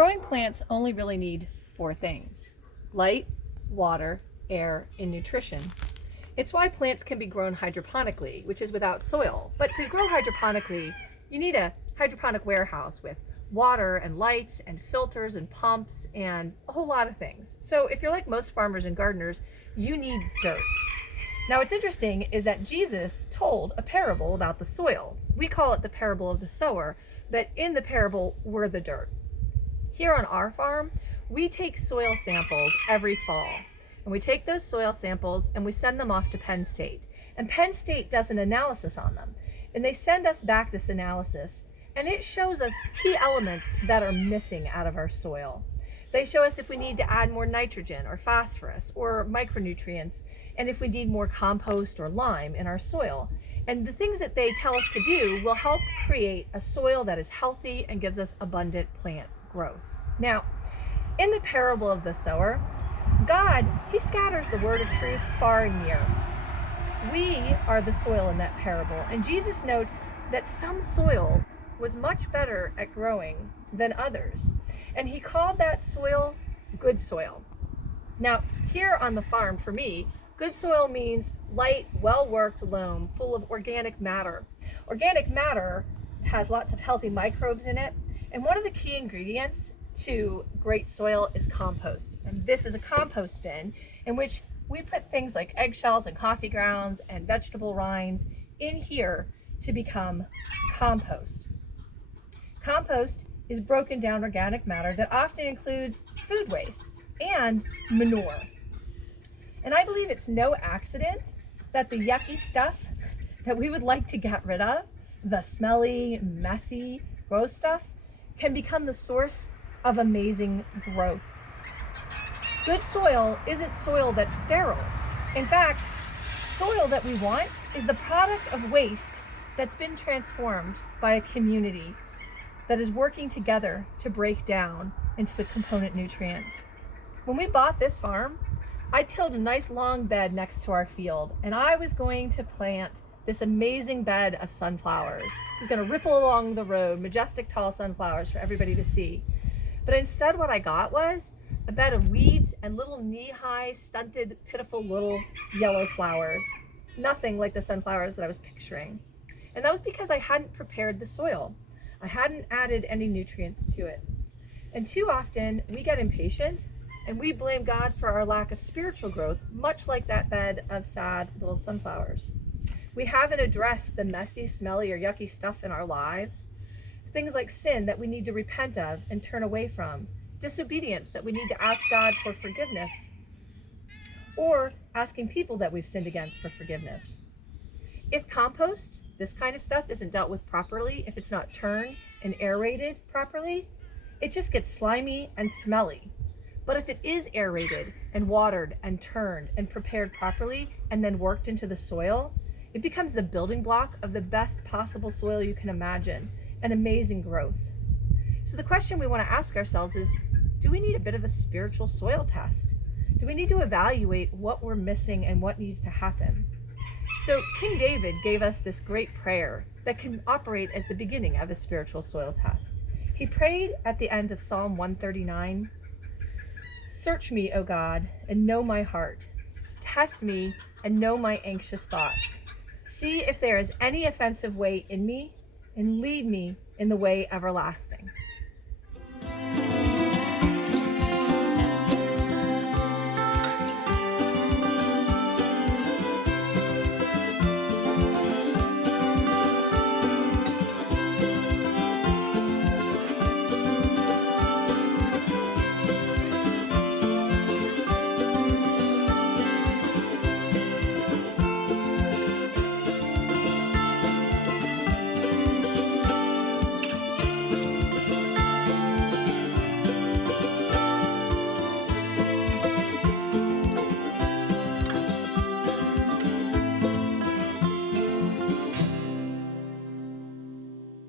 Growing plants only really need four things: light, water, air, and nutrition. It's why plants can be grown hydroponically, which is without soil. But to grow hydroponically, you need a hydroponic warehouse with water and lights and filters and pumps and a whole lot of things. So if you're like most farmers and gardeners, you need dirt. Now, what's interesting is that Jesus told a parable about the soil. We call it the parable of the sower, but in the parable, we're the dirt. Here on our farm, we take soil samples every fall. And we take those soil samples and we send them off to Penn State. And Penn State does an analysis on them. And they send us back this analysis, and it shows us key elements that are missing out of our soil. They show us if we need to add more nitrogen or phosphorus or micronutrients, and if we need more compost or lime in our soil. And the things that they tell us to do will help create a soil that is healthy and gives us abundant plant growth. Now, in the parable of the sower, God, he scatters the word of truth far and near. We are the soil in that parable, and Jesus notes that some soil was much better at growing than others, and he called that soil good soil. Now, here on the farm, for me, good soil means light, well-worked loam full of organic matter. Organic matter has lots of healthy microbes in it, and one of the key ingredients to great soil is compost. And this is a compost bin in which we put things like eggshells and coffee grounds and vegetable rinds in here to become compost. Compost is broken down organic matter that often includes food waste and manure. And I believe it's no accident that the yucky stuff that we would like to get rid of, the smelly, messy, gross stuff, can become the source of amazing growth. Good soil isn't soil that's sterile. In fact, soil that we want is the product of waste that's been transformed by a community that is working together to break down into the component nutrients. When we bought this farm, I tilled a nice long bed next to our field, and I was going to plant this amazing bed of sunflowers. It was going to ripple along the road, majestic tall sunflowers for everybody to see. But instead what I got was a bed of weeds and little knee-high, stunted, pitiful little yellow flowers. Nothing like the sunflowers that I was picturing. And that was because I hadn't prepared the soil. I hadn't added any nutrients to it. And too often we get impatient and we blame God for our lack of spiritual growth, much like that bed of sad little sunflowers. We haven't addressed the messy, smelly, or yucky stuff in our lives. Things like sin that we need to repent of and turn away from. Disobedience that we need to ask God for forgiveness. Or asking people that we've sinned against for forgiveness. If compost, this kind of stuff, isn't dealt with properly, if it's not turned and aerated properly, it just gets slimy and smelly. But if it is aerated and watered and turned and prepared properly and then worked into the soil, it becomes the building block of the best possible soil you can imagine, and amazing growth. So the question we want to ask ourselves is, do we need a bit of a spiritual soil test? Do we need to evaluate what we're missing and what needs to happen? So King David gave us this great prayer that can operate as the beginning of a spiritual soil test. He prayed at the end of Psalm 139, "Search me, O God, and know my heart. Test me and know my anxious thoughts. See if there is any offensive way in me, and lead me in the way everlasting."